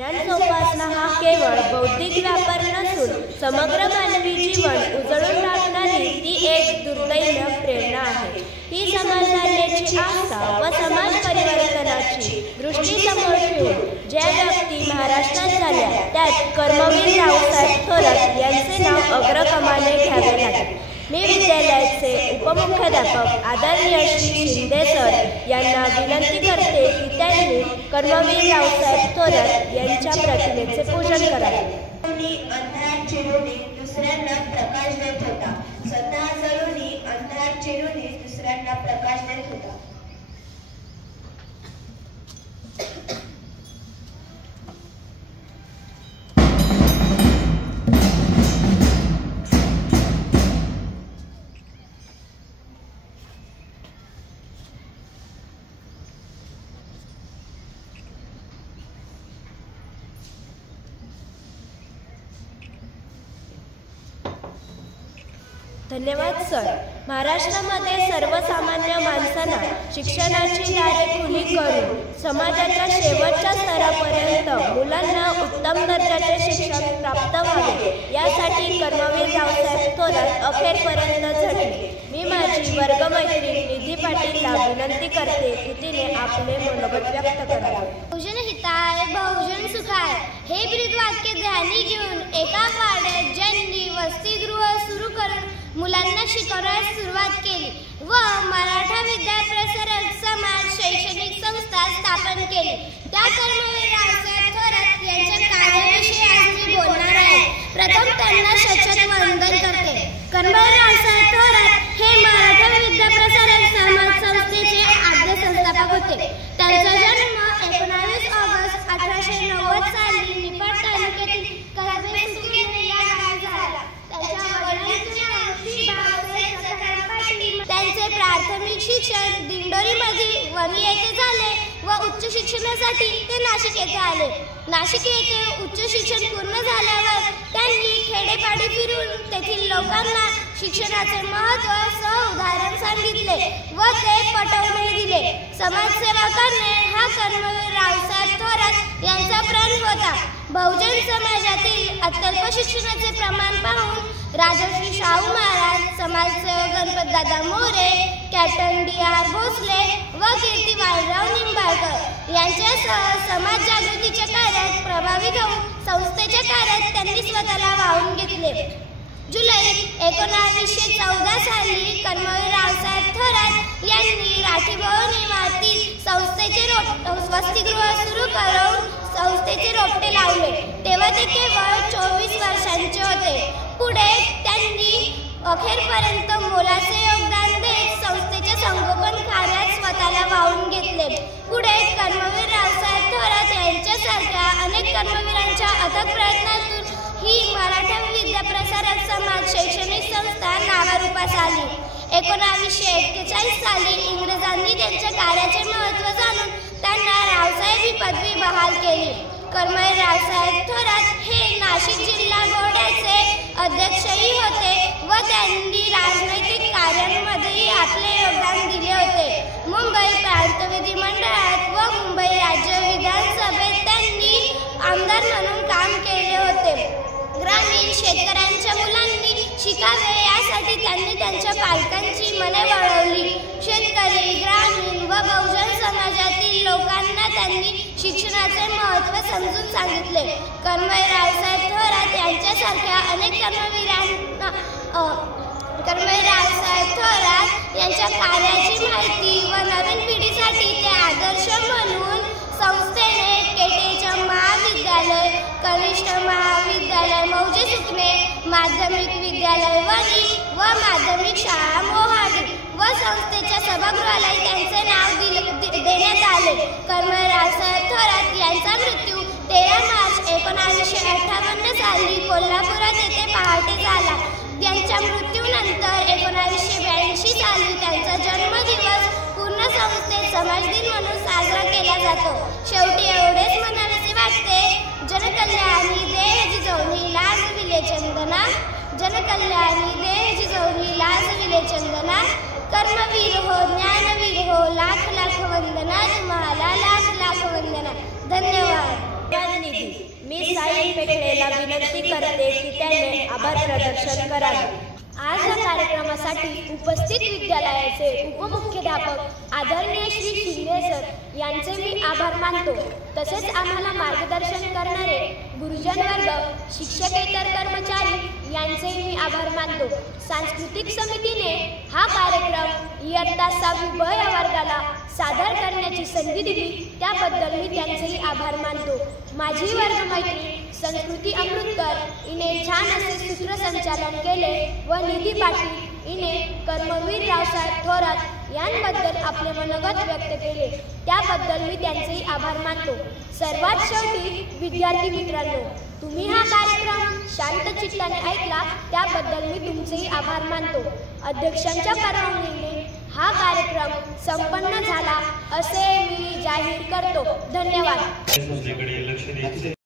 ज्ञान जोपासना हा केवळ बौद्धिक व्यापार नसून समग्र मानवी जीवन उजळून टाकणारी ती एक दुर्दैवी प्रेरणा आहे। ही समाजधारणेची आस्था व समाज परिवर्तनाची दृष्टी समोर ठेवून ज्या व्यक्ती महाराष्ट्रात झाल्या त्यात कर्मवीर रावसाहेब थोरात यांचे नाव अग्रक्रमाने घ्यावे लागेल। मी विद्यालयाचे उपमुख्याध्यापक आदरणीय श्री शिंदे सर यांना विनंती करते की त्यांनी कर्मवीर रावसाहेब थोरात यांच्या प्रतिमेचे पूजन करावे। अंधार चिरुनी दुसऱ्यांना प्रकाश देत होता, स्वतः जळूनी अंधार चिरुनी दुसऱ्यांना प्रकाश देत होता। धन्यवाद सर। महाराष्ट्रामध्ये सर्वसामान्य माणसांना शिक्षणाची दारे खुली करून समाजाच्या शेवटच्या स्तरापर्यंत मुलांना उत्तम दर्जाचे शिक्षण प्राप्त व्हावे यासाठी कर्मवीर रावसाहेब थोरात अखेरपर्यंत झटले। मी माझी वर्गमैत्रीण निधी पाटीलला विनंती करते की तिने आपले मनोगत व्यक्त करावे। बहुजन हिताय बहुजन सुखाय हे ब्रीदवाक्य ध्यानी घेऊन एका वाड्यात ज्यांनी वसतिगृह सुरू करून मुलांना शिकवण्यास सुरुवात केली व मराठा विद्याप्रसारक समाज शैक्षणिक संस्था स्थापन केली त्या कर्मवीर रावसाहेब थोरात यांच्या कार्याविषयी आज मी बोलणार आहे। प्रथम त्यांना शतशत वंदन करते। कर्मवीर रावसाहेब थोरात हे मराठा विद्याप्रसारक समाज संस्थेचे आद्य संस्थापक होते। त्यांचा जन्म 19 ऑगस्ट 1890 साली निफाड तालुक्यातील कसबे सुकिने या गावात झाला। त्यांच्या वडिलांचे नाव श्री भाऊसाहेब सखाराम पाटील। त्यांचे प्राथमिक शिक्षण दिंडोरीमध्ये वणी येथे झाले व उच्च शिक्षणासाठी ते नाशिक येथे आले। नाशिक येथे उच्च शिक्षण पूर्ण झाल्यावर त्यांनी खेडेपाडी फिरून तेथील लोकांना शिक्षणाचे महत्त्व उदाहरण सांगितले व ते पटवूनही दिले। समाजसेवा करणे हा कर्मवीर रावसाहेब थोरात यांचा प्रण होता। बहुजन समाजातील अत्यल्प शिक्षणाचे प्रमाण पाहून राजर्षी शाहू महाराज, समाजसेवक गणपतदादा मोरे, कॅप्टन डी.आर. भोसले व कीर्ती वाळराव निंबाळकर यांच्यासह समाज जागृतीच्या कार्यात प्रभावी होऊन संस्थेच्या कार्यात त्यांनी स्वतःला वाहून घेतले। जुलै 1914 साली कर्मवीर रावसाहेब थोरात यांनी राठीभवन इमारतीत संस्थेचे वसतिगृह सुरू करून संस्थेचे रोपटे लावले। तेव्हा ते केवळ 24 वर्षांचे होते। पुढे त्यांनी अखेरपर्यंत मोलाचे योगदान देत संस्थेच्या संगोपन कार्यात स्वतःला वाहून घेतले। पुढे कर्मवीर रावसाहेब थोरात यांच्यासारख्या अनेक कर्मवीरांच्या अथक प्रयत्नातून ही मराठा विद्याप्रसारक समाज शैक्षणिक संस्था नावारूपास आली। 1941 साली इंग्रजांनी त्यांच्या कार्याचे महत्त्व जाणून त्यांना रावसाहेब ही पदवी बहाल केली। कर्मवीर रावसाहेब थोरात हे नाशिक जिल्हा बोर्डाचे अध्यक्षही होते व त्यांनी राजनैतिक कार्यांमध्येही आपले योगदान दिले होते। मुंबई प्रांत विधिमंडळात व मुंबई राज्य विधानसभेत त्यांनी आमदार म्हणून काम केले होते। ग्रामीण शेतकऱ्यांच्या मुलांनी शिकावे यासाठी त्यांनी त्यांच्या पालकांची मने वळवली। शेतकरी, ग्रामीण व बहुजन समाजातील लोकांना त्यांनी शिक्षणाचे महत्त्व समजून सांगितले। कर्मवीर रावसाहेब थोरात यांच्यासारख्या अनेक कर्मवीर रावसाहेब थोरात यांच्या कार्याची माहिती व नवीन पिढीसाठी ते आदर्श म्हणून संस्थेने केटीएच महाविद्यालय, कनिष्ठ महाविद्यालय मौजे सुकणे, माध्यमिक विद्यालय वणी व माध्यमिक शाळा मोहाडी व संस्थेच्या सभागृहाला त्यांचे नाव देण्यात आले। कर्मवीर रावसाहेब थोरात यांचा मृत्यू 13 मार्च 1958 साली कोल्हापुरात येथे पहाटे झाला। त्यांच्या मृत्यूनंतर 1982 साली त्यांचा जन्मदिवस पूर्ण संस्थेत समाज दिन म्हणून साजरा केला जातो। शेवटी एवढेच म्हणावेसे वाटते, जनकल्याणी देह जिजवणी लाजविले चंदना, जनकल्याणी देह जिजवणी लाजविले चंदना। कर्मवीर हो, ज्ञानवीर हो, लाख लाख वंदना, तुम्हाला लाख लाख वंदना। धन्यवाद। निधी. मी साई पेठलेला विनंती करते की त्याने आभार प्रदर्शन करावे. आज या कार्यक्रमासाठी उपस्थित विद्यालयाचे उपमुख्याध्यापक आदरणीय श्री शिंदे सर यांचे मी आभार मानतो. तसेच आम्हाला मार्गदर्शन करणारे गुरुजन वर्ग, शिक्षकेतर कर्मचारी यांचे मी आभार मानतो. सांस्कृतिक समितीने हा कार्यक्रम इयत्ता 6वी ब या वर्गाला सादर करण्याची संधी दिली त्याबद्दल मी त्यांचेही आभार मानतो. माझी वर्गमैत्रीण संस्कृती अमृतकर हिने छान असे सूत्रसंचालन केले व निधी पाटील हिने कर्मवीर रावसाहेब थोरात यांबद्दल आपले मनोगत व्यक्त केले त्याबद्दल मी त्यांचेही आभार मानतो. सर्वात शेवटी विद्यार्थी मित्रांनो, तुम्ही हा कार्यक्रम शांत चित्ताने ऐकला त्याबद्दल मी तुमचेही आभार मानतो. अध्यक्षांच्या परवानगीने हा कार्यक्रम संपन्न झाला असे मी जाहीर करतो. धन्यवाद.